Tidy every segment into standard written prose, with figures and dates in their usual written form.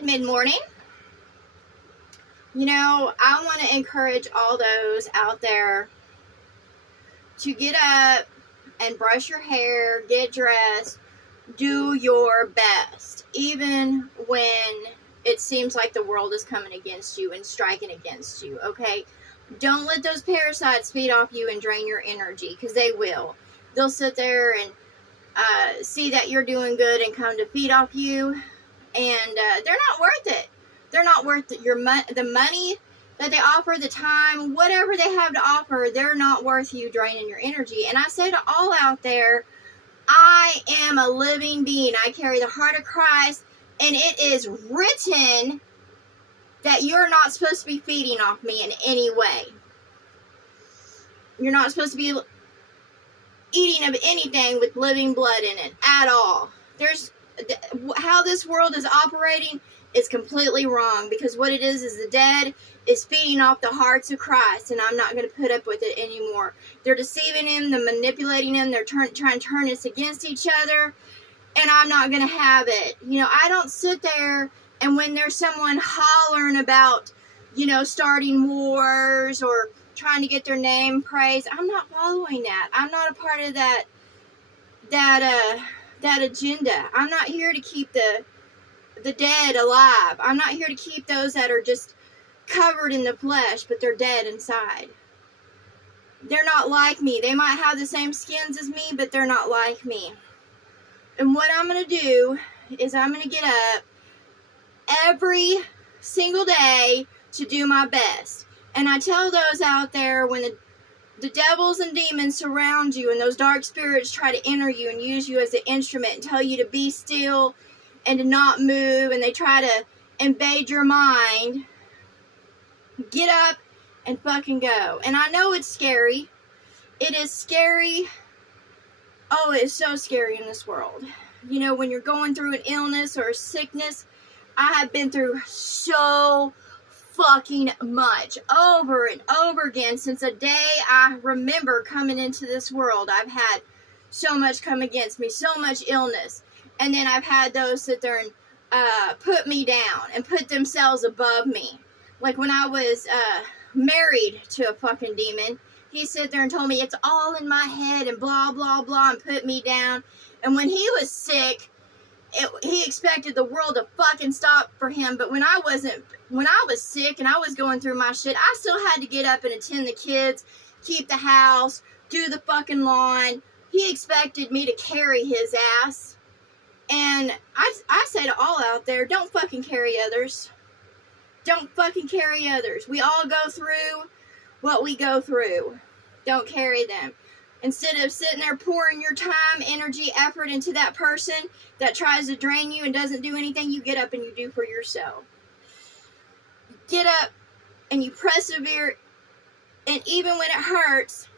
Good mid-morning. I want to encourage all those out there to get up and brush your hair, get dressed, do your best, even when it seems like the world is coming against you and striking against you, okay? Don't let those parasites feed off you and drain your energy, because they will. They'll sit there and see that you're doing good and come to feed off you, and they're not worth it. They're not worth the money that they offer, the time, whatever they have to offer. They're not worth you draining your energy. And I say to all out there, I am a living being. I carry the heart of Christ, and it is written that you're not supposed to be feeding off me in any way. You're not supposed to be eating of anything with living blood in it at all. How this world is operating is completely wrong, because what it is the dead is feeding off the hearts of Christ, and I'm not going to put up with it anymore. They're deceiving him, they're manipulating him, they're trying to turn us against each other, and I'm not going to have it. I don't sit there and when there's someone hollering about, starting wars or trying to get their name praised, I'm not following that. I'm not a part of that agenda. I'm not here to keep the dead alive. I'm not here to keep those that are just covered in the flesh, but they're dead inside. They're not like me. They might have the same skins as me, but they're not like me. And what I'm going to do is I'm going to get up every single day to do my best. And I tell those out there, when the devils and demons surround you and those dark spirits try to enter you and use you as an instrument and tell you to be still and to not move, and they try to invade your mind, get up and fucking go. And I know it's scary. It is scary. Oh, it's so scary in this world. When you're going through an illness or a sickness, I have been through so fucking much over and over again since the day I remember coming into this world. I've had so much come against me, so much illness. And then I've had those sit there and put me down and put themselves above me. Like when I was married to a fucking demon, he sat there and told me it's all in my head and blah, blah, blah, and put me down. And when he was sick, he expected the world to fucking stop for him. But when I was sick and I was going through my shit, I still had to get up and attend the kids, keep the house, do the fucking lawn. He expected me to carry his ass. And I say to all out there, don't fucking carry others. Don't fucking carry others. We all go through what we go through. Don't carry them. Instead of sitting there pouring your time, energy, effort into that person that tries to drain you and doesn't do anything, you get up and you do for yourself. Get up and you persevere, and even when it hurts,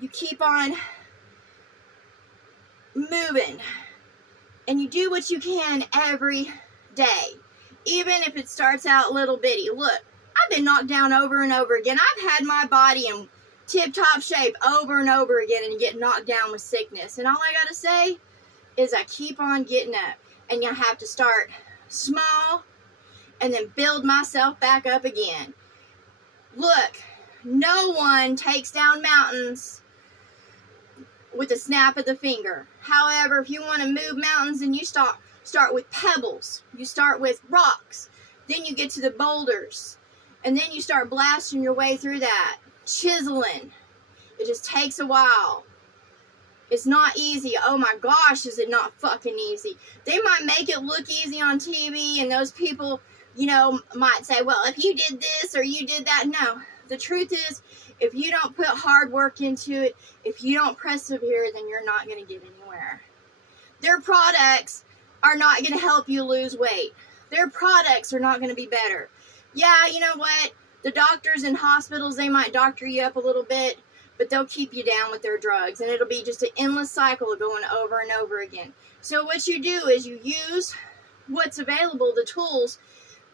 you keep on moving. And you do what you can every day. Even if it starts out little bitty. Look, I've been knocked down over and over again. I've had my body in tip-top shape over and over again and get knocked down with sickness. And all I got to say is I keep on getting up. And you have to start small and then build myself back up again. Look, no one takes down mountains with a snap of the finger. However, if you want to move mountains, then you start with pebbles. You start with rocks. Then you get to the boulders. And then you start blasting your way through that. Chiseling. It just takes a while. It's not easy. Oh my gosh, is it not fucking easy? They might make it look easy on TV, and those people, might say, well, if you did this or you did that. No. The truth is, if you don't put hard work into it, if you don't persevere, then you're not going to get anywhere. Their products are not going to help you lose weight. Their products are not going to be better. Yeah, you know what? The doctors and hospitals, they might doctor you up a little bit, but they'll keep you down with their drugs, and it'll be just an endless cycle of going over and over again. So what you do is you use what's available, the tools,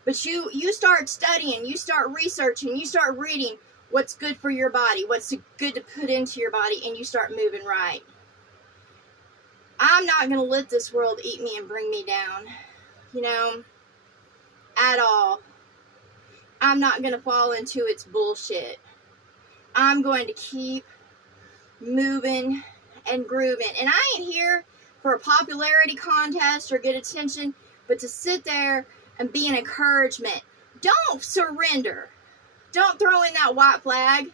but you start studying, you start researching, you start reading what's good for your body, what's good to put into your body, and you start moving right. I'm not going to let this world eat me and bring me down. at all. I'm not going to fall into its bullshit. I'm going to keep moving and grooving. And I ain't here for a popularity contest or get attention, but to sit there and be an encouragement. Don't surrender. Don't throw in that white flag.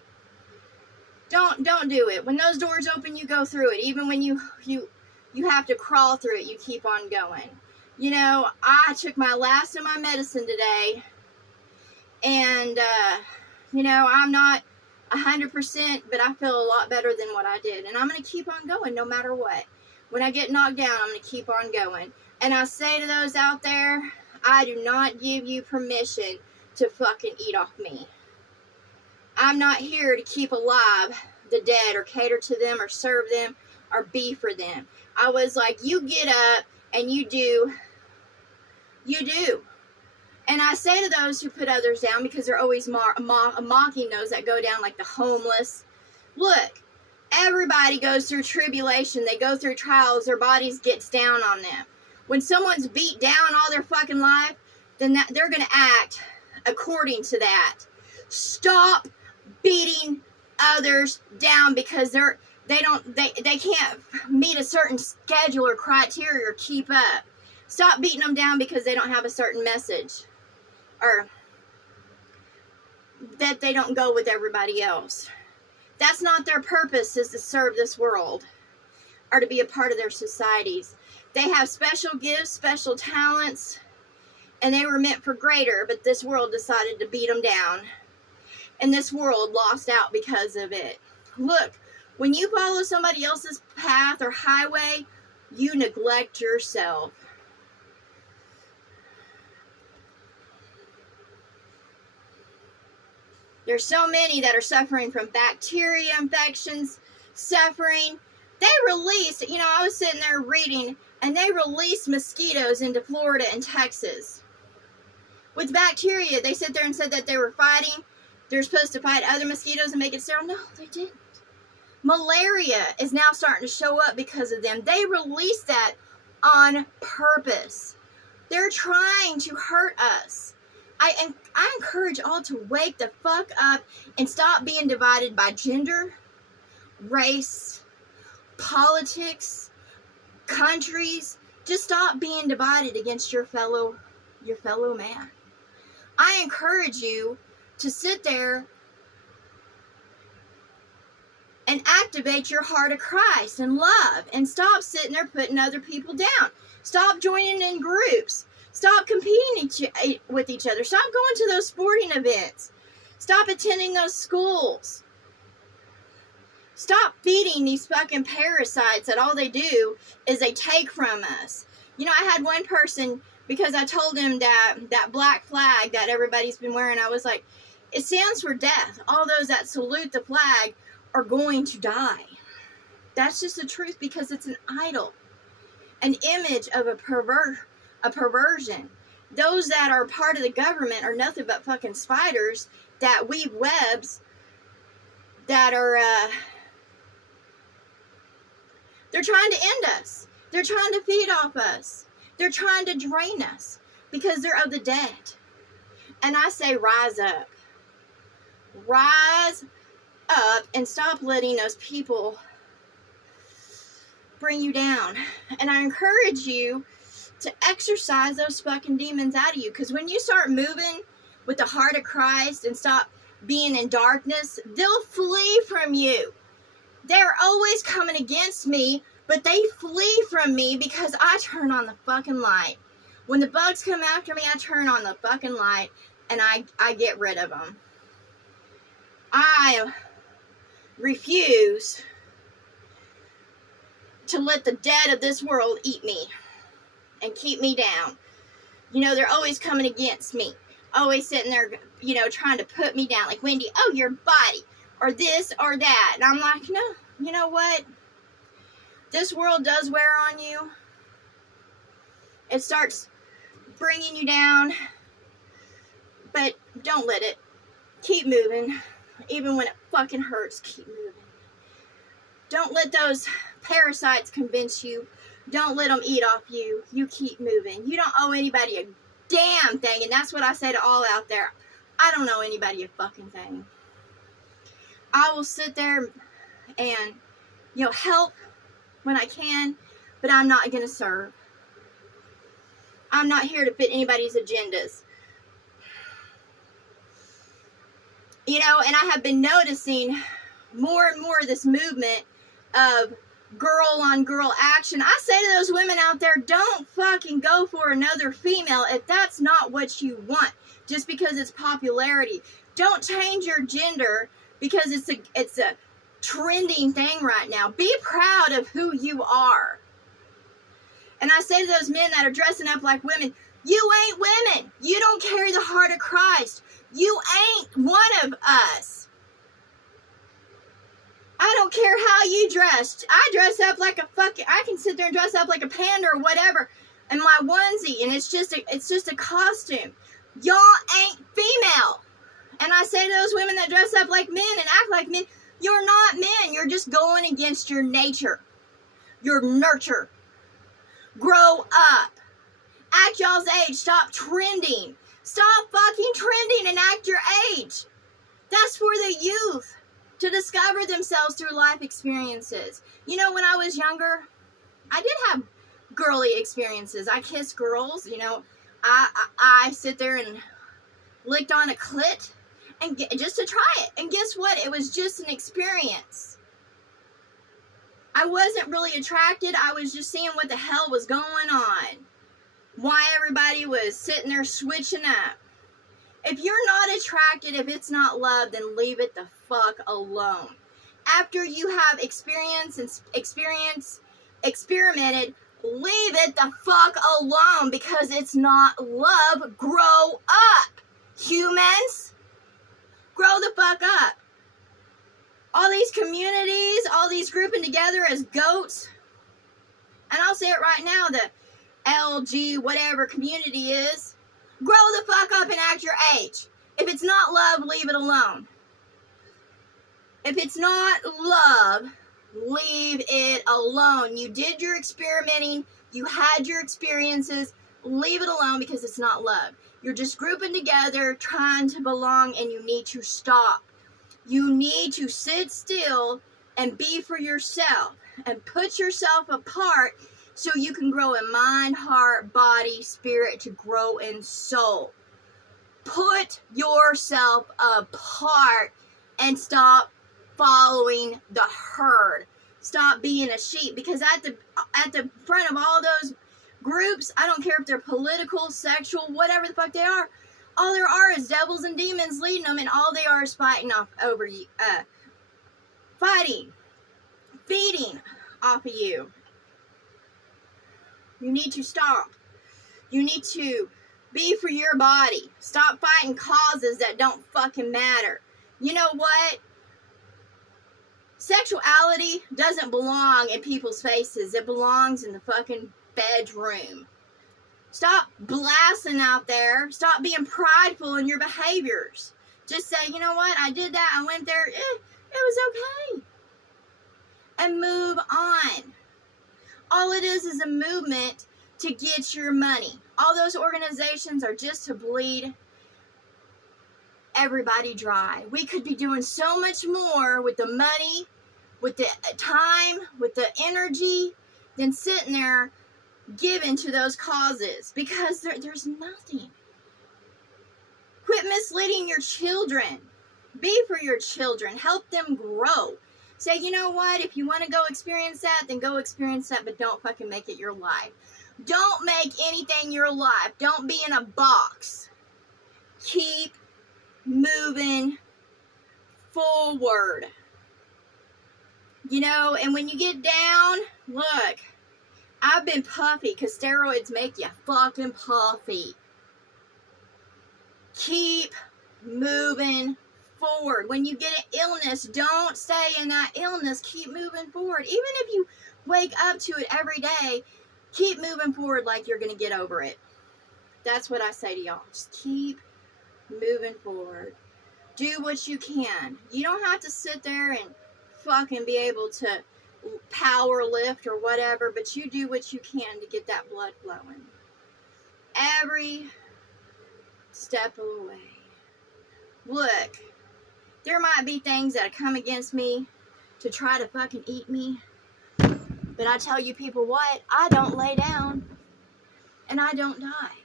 Don't do it. When those doors open, you go through it. Even when you have to crawl through it, you keep on going. You know, I took my last of my medicine today, and you know, I'm not 100%, but I feel a lot better than what I did, and I'm going to keep on going no matter what. When I get knocked down, I'm going to keep on going. And I say to those out there, I do not give you permission to fucking eat off me. I'm not here to keep alive the dead or cater to them or serve them or be for them. I was like, you get up and you do. You do. And I say to those who put others down, because they're always mocking those that go down, like the homeless. Look, everybody goes through tribulation. They go through trials. Their bodies gets down on them. When someone's beat down all their fucking life, then they're going to act according to that. Stop beating others down because they can't meet a certain schedule or criteria or keep up. Stop beating them down because they don't have a certain message, or that they don't go with everybody else. That's not their purpose, is to serve this world or to be a part of their societies. They have special gifts, special talents, and they were meant for greater, but this world decided to beat them down. And this world lost out because of it. Look, when you follow somebody else's path or highway, you neglect yourself. There's so many that are suffering from bacteria infections, suffering. They released, you know, I was sitting there reading, and they released mosquitoes into Florida and Texas. With bacteria, they sit there and said that they were fighting. They're supposed to fight other mosquitoes and make it sterile. No, they didn't. Malaria is now starting to show up because of them. They released that on purpose. They're trying to hurt us. I encourage all to wake the fuck up and stop being divided by gender, race, politics, countries. Just stop being divided against your fellow man. I encourage you to sit there and activate your heart of Christ and love, and stop sitting there putting other people down. Stop joining in groups. Stop competing with each other. Stop going to those sporting events. Stop attending those schools. Stop feeding these fucking parasites that all they do is they take from us. You know, I had one person, because I told him that black flag that everybody's been wearing, I was like, it stands for death. All those that salute the flag are going to die. That's just the truth, because it's an idol, an image of a perversion. Those that are part of the government are nothing but fucking spiders that weave webs that are, they're trying to end us. They're trying to feed off us. They're trying to drain us because they're of the dead. And I say, rise up. Rise up and stop letting those people bring you down. And I encourage you to exorcise those fucking demons out of you, because when you start moving with the heart of Christ and stop being in darkness, they'll flee from you. They're always coming against me, but they flee from me because I turn on the fucking light. When the bugs come after me, I turn on the fucking light and I get rid of them. I refuse to let the dead of this world eat me and keep me down. You know, they're always coming against me. Always sitting there, you know, trying to put me down. Like, Wendy, oh, your body, or this or that. And I'm like, no, you know what? This world does wear on you. It starts bringing you down. But don't let it. Keep moving. Even when it fucking hurts, keep moving. Don't let those parasites convince you. Don't let them eat off you. You keep moving. You don't owe anybody a damn thing. And that's what I say to all out there. I don't know anybody a fucking thing. I will sit there and, help when I can, but I'm not going to serve. I'm not here to fit anybody's agendas. And I have been noticing more and more this movement of girl on girl action. I say to those women out there, don't fucking go for another female if that's not what you want, just because it's popularity. Don't change your gender because it's a trending thing right now. Be proud of who you are. And I say to those men that are dressing up like women, you ain't women. You don't carry the heart of Christ. You ain't one of us. I don't care how you dressed. I dress up like I can sit there and dress up like a panda or whatever in my onesie, and it's just a costume. Y'all ain't female. And I say to those women that dress up like men and act like men, you're not men. You're just going against your nature, your nurture. Grow up. Act y'all's age. Stop trending. Stop fucking trending and act your age. That's for the youth to discover themselves through life experiences. When I was younger, I did have girly experiences. I kissed girls. I sit there and licked on a clit and just to try it. And guess what? It was just an experience. I wasn't really attracted. I was just seeing what the hell was going on. Why everybody was sitting there switching up. If you're not attracted, if it's not love, then leave it the fuck alone. After you have experimented, leave it the fuck alone because it's not love. Grow up, humans. Grow the fuck up. All these communities, all these grouping together as goats, and I'll say it right now, the LG whatever community is, grow the fuck up and act your age. If it's not love, leave it alone. If it's not love, leave it alone. You did your experimenting, you had your experiences, leave it alone because it's not love. You're just grouping together, trying to belong, and you need to stop. You need to sit still and be for yourself and put yourself apart so you can grow in mind, heart, body, spirit, to grow in soul. Put yourself apart and stop following the herd. Stop being a sheep, because at the front of all those groups, I don't care if they're political, sexual, whatever the fuck they are, all there are is devils and demons leading them, and all they are is fighting feeding off of you. You need to stop. You need to be for your body. Stop fighting causes that don't fucking matter. You know what? Sexuality doesn't belong in people's faces. It belongs in the fucking bedroom. Stop blasting out there. Stop being prideful in your behaviors. Just say, you know what? I did that. I went there. It was okay. And move on. All it is a movement to get your money. All those organizations are just to bleed everybody dry. We could be doing so much more with the money, with the time, with the energy, than sitting there given to those causes, because there's nothing. Quit misleading your children. Be for your children. Help them grow. Say, you know what? If you want to go experience that, then go experience that, but don't fucking make it your life. Don't make anything your life. Don't be in a box. Keep moving forward. And when you get down, look, I've been puffy because steroids make you fucking puffy. Keep moving forward. When you get an illness, don't stay in that illness. Keep moving forward. Even if you wake up to it every day, keep moving forward like you're going to get over it. That's what I say to y'all. Just keep moving forward. Do what you can. You don't have to sit there and fucking be able to power lift or whatever, but you do what you can to get that blood flowing. Every step away. Look, there might be things that come against me to try to fucking eat me. But I tell you people what, I don't lay down and I don't die.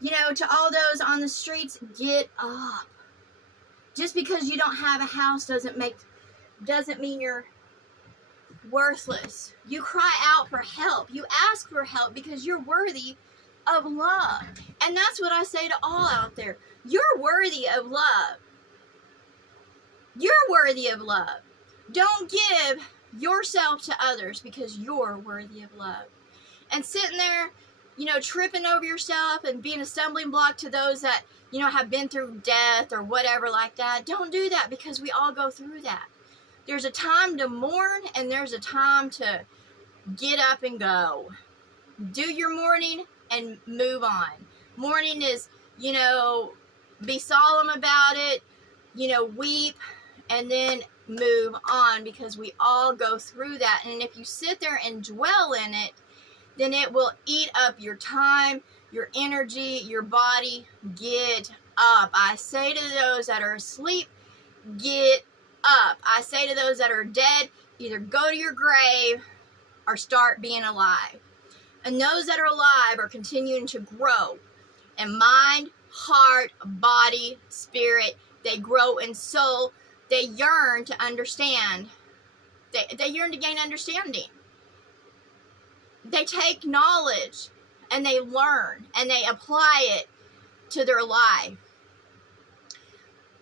You know, to all those on the streets, get up. Just because you don't have a house doesn't mean you're worthless. You cry out for help. You ask for help because you're worthy of love. And that's what I say to all out there. You're worthy of love. You're worthy of love. Don't give yourself to others because you're worthy of love. And sitting there, you know, tripping over yourself and being a stumbling block to those that, you know, have been through death or whatever like that. Don't do that because we all go through that. There's a time to mourn and there's a time to get up and go. Do your mourning and move on. Mourning is, you know, be solemn about it, you know, weep, and then move on because we all go through that. And if you sit there and dwell in it, then it will eat up your time, your energy, your body. Get up. I say to those that are asleep, get up. I say to those that are dead, either go to your grave or start being alive. And those that are alive are continuing to grow in mind, heart, body, spirit. They grow in soul. They yearn to understand. They yearn to gain understanding. They take knowledge and they learn and they apply it to their life.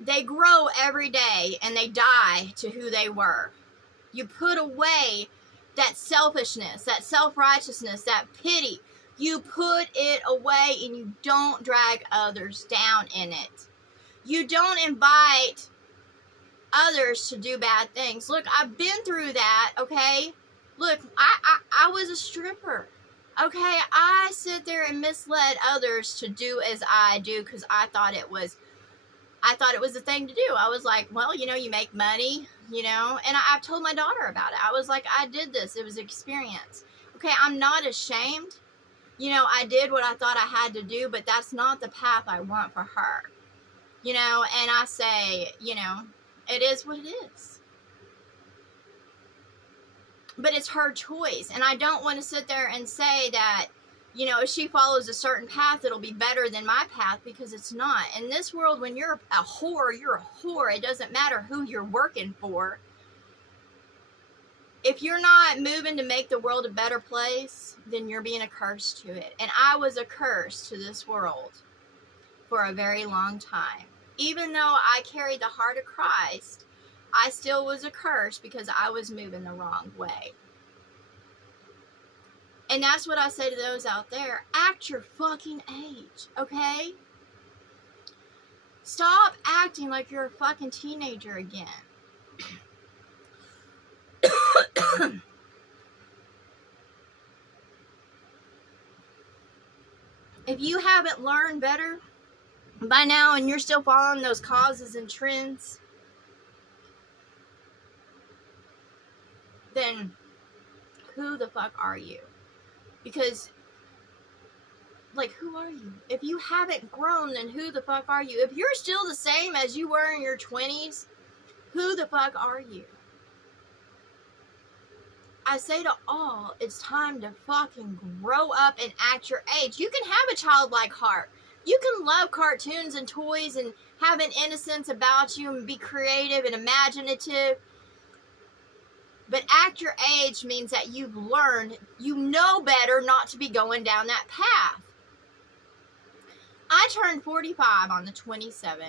They grow every day and they die to who they were. You put away that selfishness, that self-righteousness, that pity. You put it away and you don't drag others down in it. You don't invite others to do bad things. Look, I've been through that, okay? Look, I was a stripper, okay? I sit there and misled others to do as I do because I thought it was the thing to do. I was like, well, you know, you make money, you know, and I've told my daughter about it. I was like, I did this. It was an experience. Okay, I'm not ashamed. You know, I did what I thought I had to do, but that's not the path I want for her. You know, and I say, you know, it is what it is. But it's her choice. And I don't want to sit there and say that, you know, if she follows a certain path, it'll be better than my path, because it's not. In this world, when you're a whore, you're a whore. It doesn't matter who you're working for. If you're not moving to make the world a better place, then you're being a curse to it. And I was a curse to this world for a very long time. Even though I carried the heart of Christ, I still was a curse because I was moving the wrong way. And that's what I say to those out there. Act your fucking age, okay? Stop acting like you're a fucking teenager again. If you haven't learned better by now and you're still following those causes and trends, then who the fuck are you? Because, like, who are you? If you haven't grown, then who the fuck are you? If you're still the same as you were in your 20s, who the fuck are you? I say to all, it's time to fucking grow up and act your age. You can have a childlike heart. You can love cartoons and toys and have an innocence about you and be creative and imaginative. But act your age means that you've learned, you know better not to be going down that path. I turned 45 on the 27th.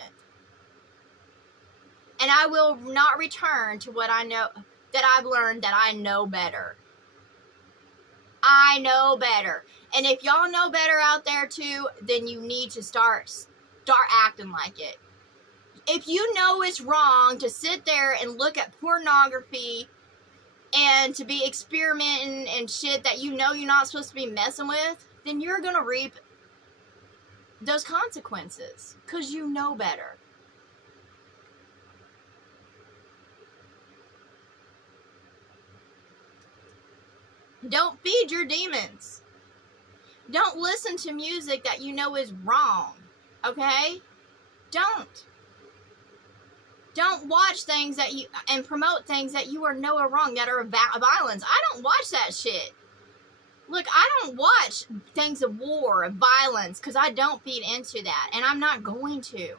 And I will not return to what I know, that I've learned that I know better. I know better. And if y'all know better out there too, then you need to start acting like it. If you know it's wrong to sit there and look at pornography and to be experimenting and shit that you know you're not supposed to be messing with, then you're going to reap those consequences because you know better. Don't feed your demons. Don't listen to music that you know is wrong. Okay? Don't. Don't watch things that you, and promote things that you know are wrong, that are violence. I don't watch that shit. Look, I don't watch things of war, of violence, because I don't feed into that, and I'm not going to.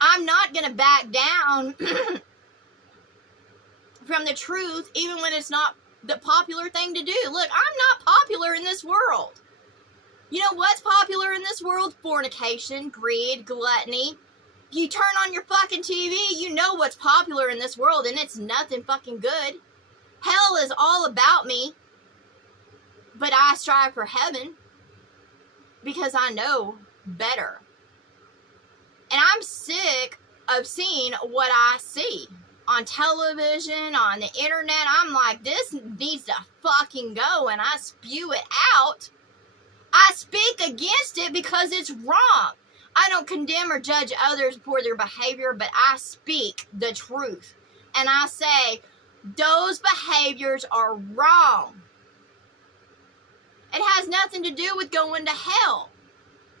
I'm not going to back down from the truth, even when it's not the popular thing to do. Look, I'm not popular in this world. You know what's popular in this world? Fornication, greed, gluttony. You turn on your fucking TV, you know what's popular in this world, and it's nothing fucking good. Hell is all about me, but I strive for heaven because I know better. And I'm sick of seeing what I see on television, on the internet. I'm like, this needs to fucking go, and I spew it out. I speak against it because it's wrong. I don't condemn or judge others for their behavior, but I speak the truth. And I say, those behaviors are wrong. It has nothing to do with going to hell.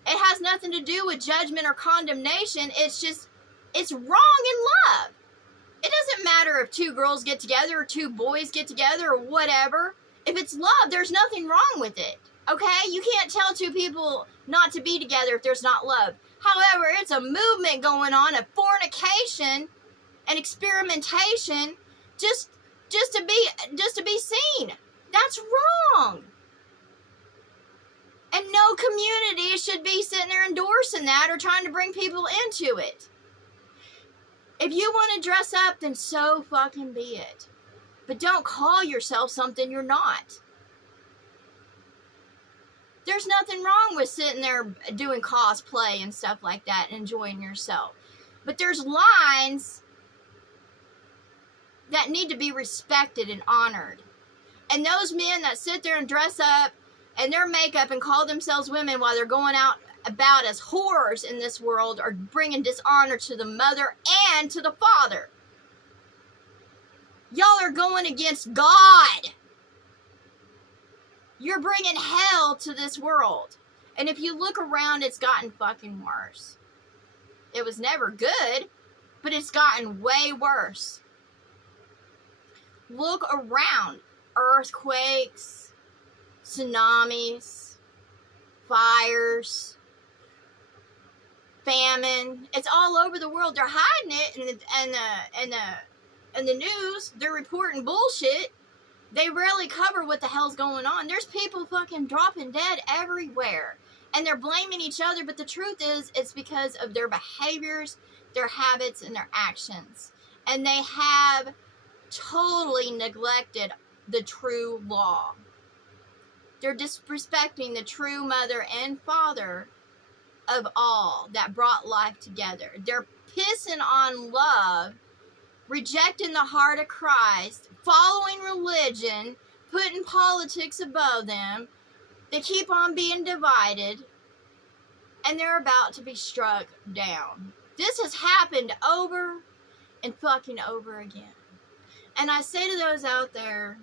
It has nothing to do with judgment or condemnation. It's just, it's wrong in love. It doesn't matter if two girls get together or two boys get together or whatever. If it's love, there's nothing wrong with it. Okay? You can't tell two people not to be together if there's not love. However, it's a movement going on of fornication and experimentation just to be seen. That's wrong. And no community should be sitting there endorsing that or trying to bring people into it. If you want to dress up, then so fucking be it. But don't call yourself something you're not. There's nothing wrong with sitting there doing cosplay and stuff like that and enjoying yourself. But there's lines that need to be respected and honored. And those men that sit there and dress up and their makeup and call themselves women while they're going out about as whores in this world are bringing dishonor to the mother and to the father. Y'all are going against God. You're bringing hell to this world. And if you look around, it's gotten fucking worse. It was never good, but it's gotten way worse. Look around. Earthquakes, tsunamis, fires, famine. It's all over the world. They're hiding it in the news. They're reporting bullshit. They rarely cover what the hell's going on. There's people fucking dropping dead everywhere. And they're blaming each other, but the truth is, it's because of their behaviors, their habits, and their actions. And they have totally neglected the true law. They're disrespecting the true mother and father of all that brought life together. They're pissing on love, rejecting the heart of Christ, following religion, putting politics above them. They keep on being divided, and they're about to be struck down. This has happened over and fucking over again. And I say to those out there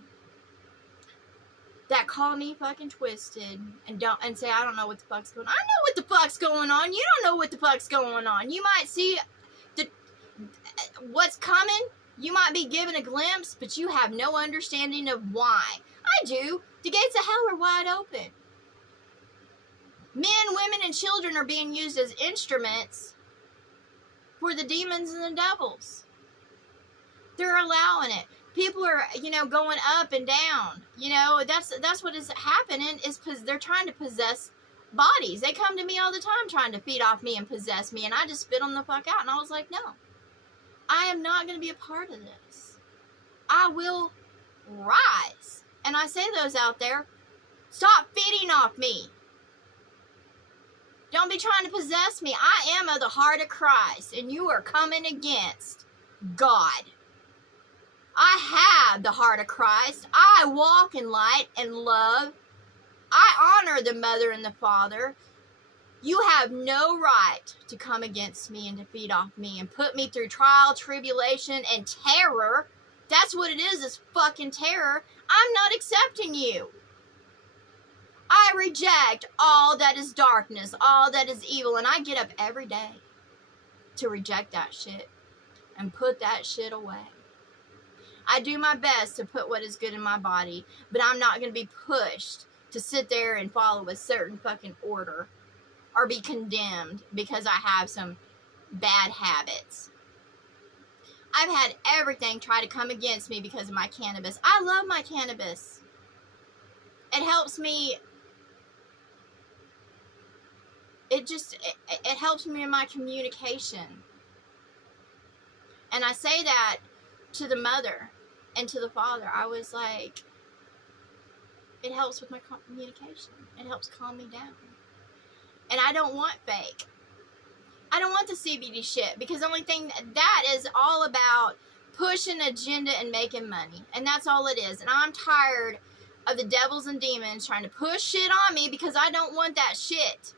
that call me fucking twisted and say I don't know what the fuck's going on. I know what the fuck's going on. You don't know what the fuck's going on. You might see what's coming. You might be given a glimpse, but you have no understanding of why. I do. The gates of hell are wide open. Men, women, and children are being used as instruments for the demons and the devils. They're allowing it. People are, going up and down. That's what is happening, is they're trying to possess bodies. They come to me all the time trying to feed off me and possess me, and I just spit them the fuck out. And I was like, no. I am not going to be a part of this. I will rise. And I say to those out there, stop feeding off me. Don't be trying to possess me. I am of the heart of Christ, and you are coming against God. I have the heart of Christ. I walk in light and love. I honor the mother and the father. You have no right to come against me and to feed off me and put me through trial, tribulation, and terror. That's what it is fucking terror. I'm not accepting you. I reject all that is darkness, all that is evil. And I get up every day to reject that shit and put that shit away. I do my best to put what is good in my body, but I'm not going to be pushed to sit there and follow a certain fucking order or be condemned because I have some bad habits. I've had everything try to come against me because of my cannabis. I love my cannabis. It helps me. It helps me in my communication. And I say that to the mother and to the father. I was like, it helps with my communication. It helps calm me down. And I don't want fake. I don't want the CBD shit, because the only thing that is all about pushing agenda and making money. And that's all it is. And I'm tired of the devils and demons trying to push shit on me because I don't want that shit.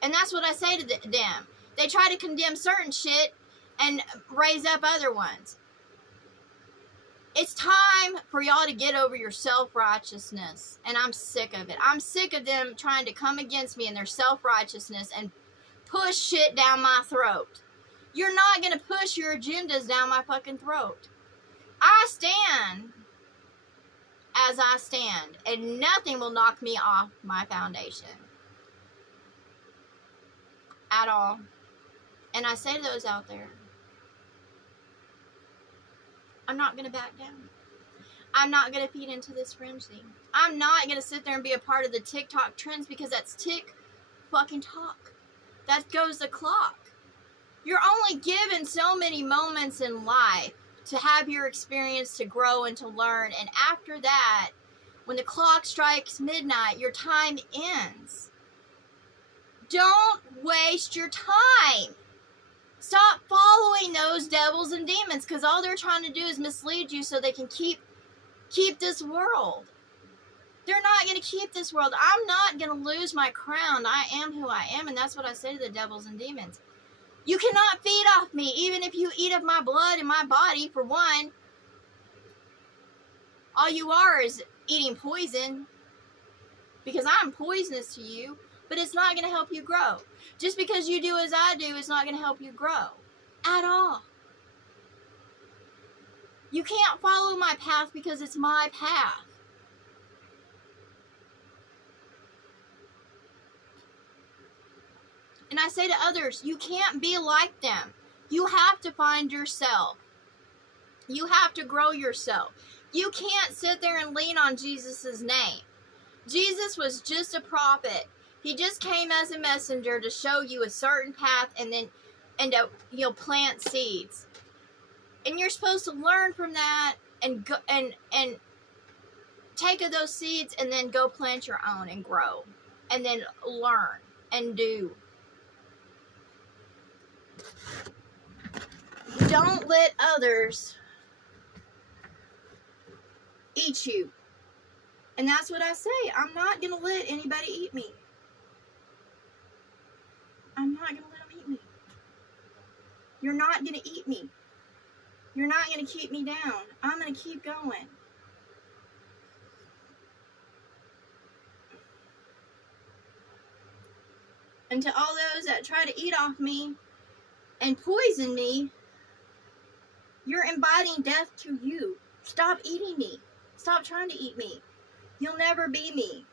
And that's what I say to them. They try to condemn certain shit and raise up other ones. It's time for y'all to get over your self-righteousness. And I'm sick of it. I'm sick of them trying to come against me in their self-righteousness and push shit down my throat. You're not going to push your agendas down my fucking throat. I stand as I stand, and nothing will knock me off my foundation. At all. And I say to those out there, I'm not going to back down. I'm not going to feed into this frenzy. I'm not going to sit there and be a part of the TikTok trends, because that's tick fucking talk. That goes the clock. You're only given so many moments in life to have your experience, to grow and to learn. And after that, when the clock strikes midnight, your time ends. Don't waste your time. Stop following those devils and demons, because all they're trying to do is mislead you so they can keep this world. They're not going to keep this world. I'm not going to lose my crown. I am who I am, and that's what I say to the devils and demons. You cannot feed off me, even if you eat of my blood and my body, for one. All you are is eating poison, because I'm poisonous to you, but it's not going to help you grow. Just because you do as I do, it's not going to help you grow at all. You can't follow my path because it's my path. And I say to others, you can't be like them. You have to find yourself. You have to grow yourself. You can't sit there and lean on Jesus' name. Jesus was just a prophet. He just came as a messenger to show you a certain path, and to plant seeds. And you're supposed to learn from that and go and take of those seeds and then go plant your own and grow. And then learn and do. Don't let others eat you. And that's what I say. I'm not going to let anybody eat me. I'm not going to let them eat me. You're not going to eat me. You're not going to keep me down. I'm going to keep going. And to all those that try to eat off me and poison me, you're inviting death to you. Stop eating me. Stop trying to eat me. You'll never be me.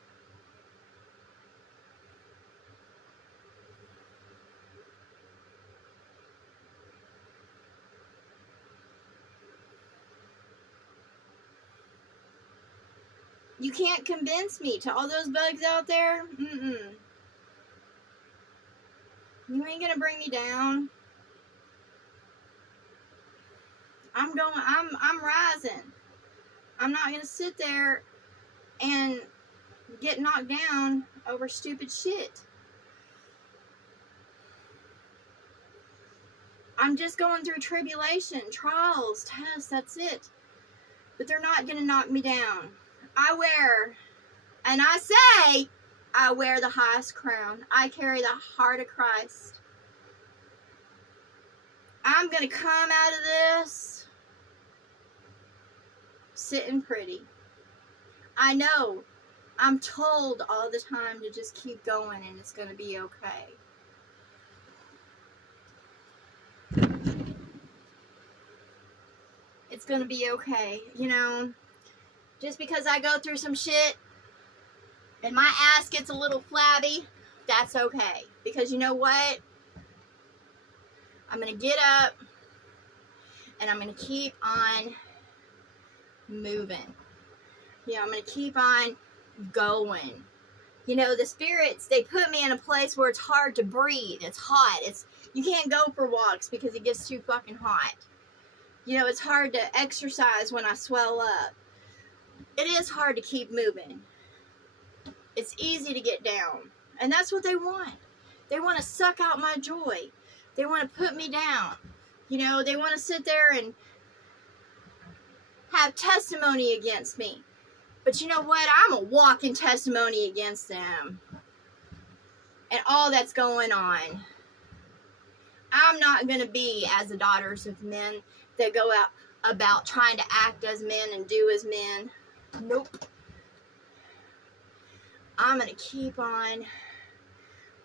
You can't convince me. To all those bugs out there, You ain't gonna bring me down. I'm rising. I'm not gonna sit there and get knocked down over stupid shit. I'm just going through tribulation, trials, tests, that's it. But they're not gonna knock me down. I wear the highest crown. I carry the heart of Christ. I'm going to come out of this sitting pretty. I know I'm told all the time to just keep going and it's going to be okay. It's going to be okay. You know, just because I go through some shit and my ass gets a little flabby, that's okay. Because you know what? I'm going to get up and I'm going to keep on moving. You know, I'm going to keep on going. You know, the spirits, they put me in a place where it's hard to breathe. It's hot. You can't go for walks because it gets too fucking hot. You know, it's hard to exercise when I swell up. It is hard to keep moving. It's easy to get down. And that's what they want. They want to suck out my joy. They want to put me down. You know, they want to sit there and have testimony against me. But you know what? I'm a walking testimony against them. And all that's going on. I'm not going to be as the daughters of men that go out about trying to act as men and do as men. Nope. I'm going to keep on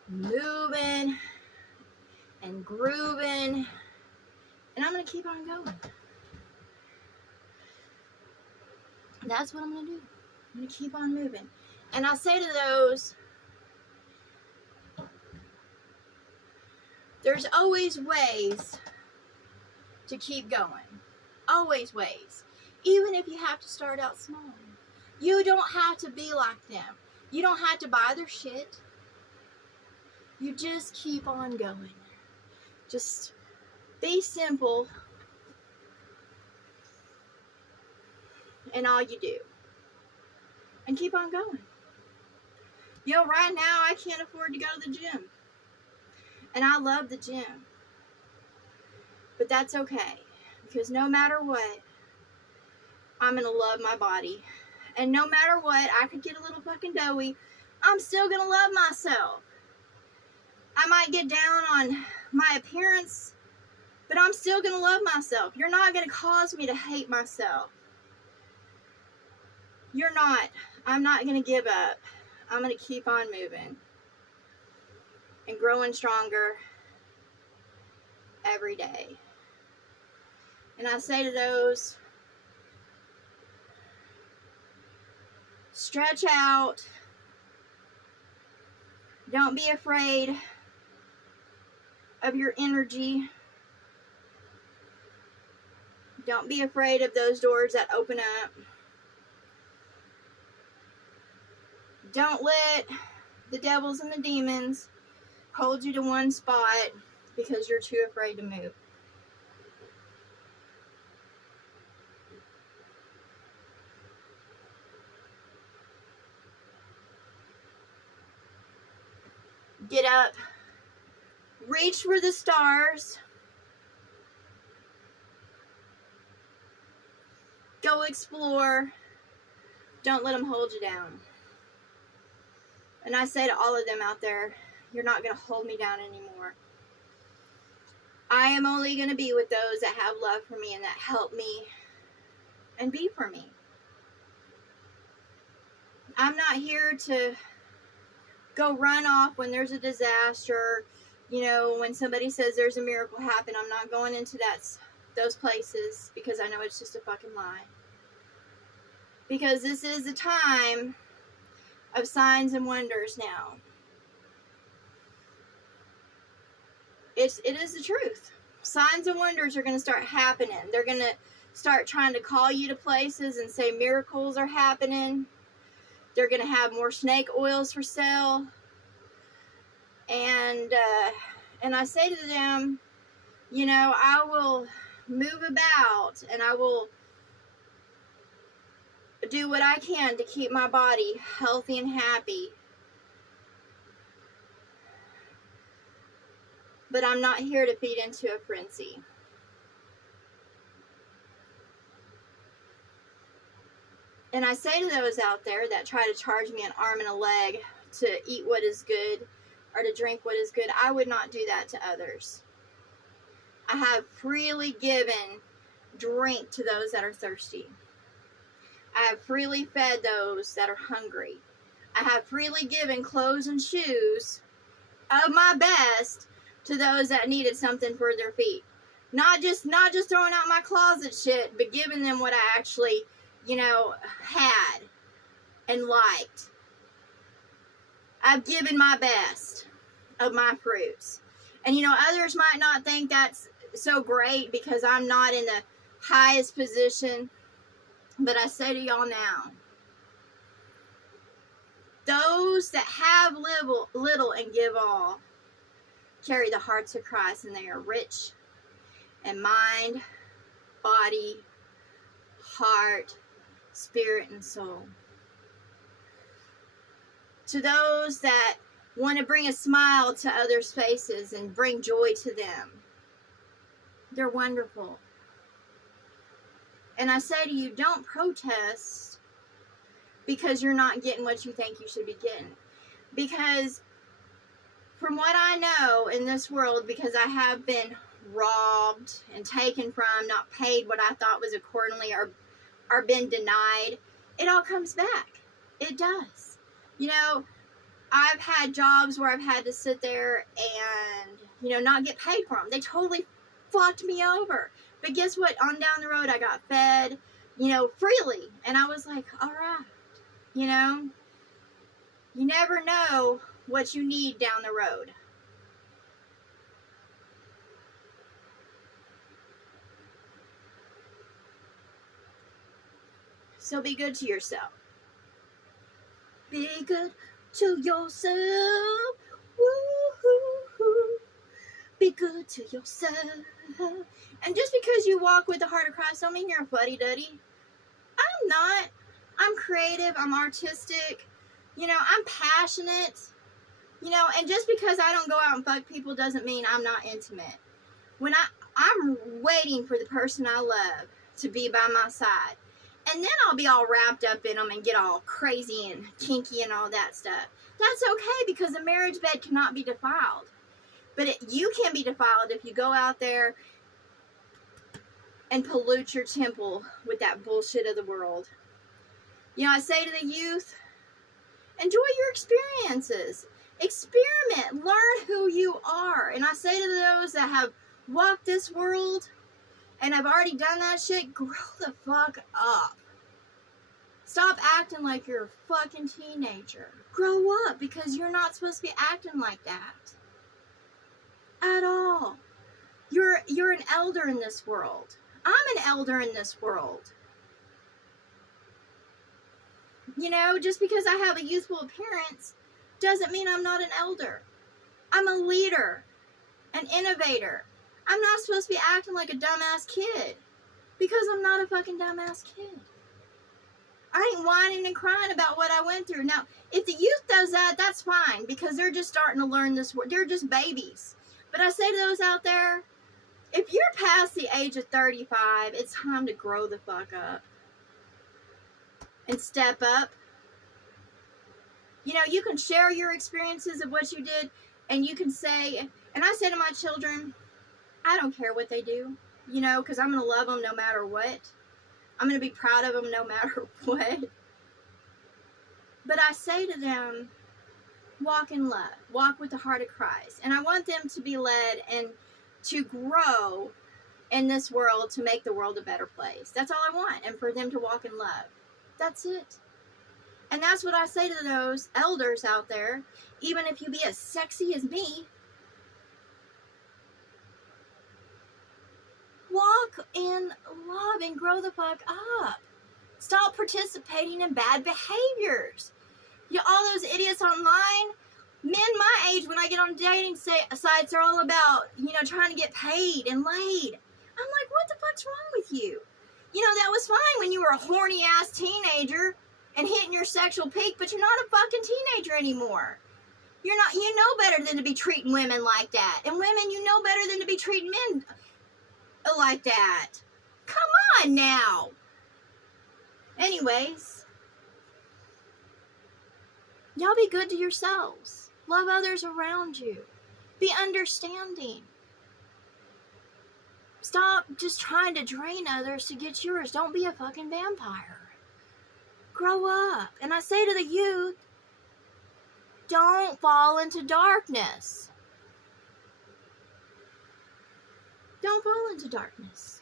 moving and grooving. And I'm going to keep on going. That's what I'm going to do. I'm going to keep on moving. And I say to those, there's always ways to keep going. Always ways. Even if you have to start out small. You don't have to be like them. You don't have to buy their shit. You just keep on going. Just be simple in all you do. And keep on going. You know, right now I can't afford to go to the gym. And I love the gym. But that's okay. Because no matter what, I'm going to love my body. And no matter what, I could get a little fucking doughy. I'm still going to love myself. I might get down on my appearance, but I'm still going to love myself. You're not going to cause me to hate myself. You're not. I'm not going to give up. I'm going to keep on moving. And growing stronger every day. And I say to those, stretch out. Don't be afraid of your energy. Don't be afraid of those doors that open up. Don't let the devils and the demons hold you to one spot because you're too afraid to move. Get up. Reach for the stars. Go explore. Don't let them hold you down. And I say to all of them out there, you're not going to hold me down anymore. I am only going to be with those that have love for me and that help me and be for me. I'm not here to go run off when there's a disaster. You know, when somebody says there's a miracle happen, I'm not going into those places because I know it's just a fucking lie. Because this is the time of signs and wonders now. It is the truth. Signs and wonders are going to start happening. They're going to start trying to call you to places and say miracles are happening. They're going to have more snake oils for sale. And I say to them, you know, I will move about and I will do what I can to keep my body healthy and happy. But I'm not here to feed into a frenzy. And I say to those out there that try to charge me an arm and a leg to eat what is good or to drink what is good, I would not do that to others. I have freely given drink to those that are thirsty. I have freely fed those that are hungry. I have freely given clothes and shoes of my best to those that needed something for their feet. Not just throwing out my closet shit, but giving them what I actually, had and liked. I've given my best of my fruits. And others might not think that's so great because I'm not in the highest position. But I say to y'all now, those that have little and give all carry the hearts of Christ, and they are rich in mind, body, heart, spirit, and soul. To those that want to bring a smile to others' faces and bring joy to them, they're wonderful. And I say to you, don't protest because you're not getting what you think you should be getting. Because from what I know in this world, because I have been robbed and taken from, not paid what I thought was accordingly, or been denied, it all comes back. It does. I've had jobs where I've had to sit there and, not get paid for them. They totally fucked me over. But guess what? On down the road, I got fed, freely. And I was like, all right, you never know what you need down the road. So be good to yourself. Be good to yourself. Woo-hoo-hoo. Be good to yourself. And just because you walk with the heart of Christ don't mean you're a fuddy-duddy. I'm not. I'm creative. I'm artistic. I'm passionate. And just because I don't go out and fuck people doesn't mean I'm not intimate. When I'm waiting for the person I love to be by my side. And then I'll be all wrapped up in them and get all crazy and kinky and all that stuff. That's okay because the marriage bed cannot be defiled. But you can be defiled if you go out there and pollute your temple with that bullshit of the world. I say to the youth, enjoy your experiences. Experiment. Learn who you are. And I say to those that have walked this world and have already done that shit, grow the fuck up. Stop acting like you're a fucking teenager. Grow up because you're not supposed to be acting like that. At all. You're an elder in this world. I'm an elder in this world. Just because I have a youthful appearance doesn't mean I'm not an elder. I'm a leader, an innovator. I'm not supposed to be acting like a dumbass kid because I'm not a fucking dumbass kid. I ain't whining and crying about what I went through. Now, if the youth does that, that's fine because they're just starting to learn this word. They're just babies. But I say to those out there, if you're past the age of 35, it's time to grow the fuck up and step up. You can share your experiences of what you did, and you can say, and I say to my children, I don't care what they do, because I'm going to love them no matter what. I'm going to be proud of them no matter what. But I say to them, walk in love. Walk with the heart of Christ. And I want them to be led and to grow in this world to make the world a better place. That's all I want. And for them to walk in love. That's it. And that's what I say to those elders out there. Even if you be as sexy as me, walk in love and grow the fuck up. Stop participating in bad behaviors. All those idiots online, men my age, when I get on dating sites, are all about, trying to get paid and laid. I'm like, what the fuck's wrong with you? That was fine when you were a horny ass teenager and hitting your sexual peak, but you're not a fucking teenager anymore. You know better than to be treating women like that. And women, you know better than to be treating men like that. Come on now. Anyways, y'all be good to yourselves. Love others around you. Be understanding. Stop just trying to drain others to get yours. Don't be a fucking vampire. Grow up. And I say to the youth, Don't fall into darkness. Don't fall into darkness.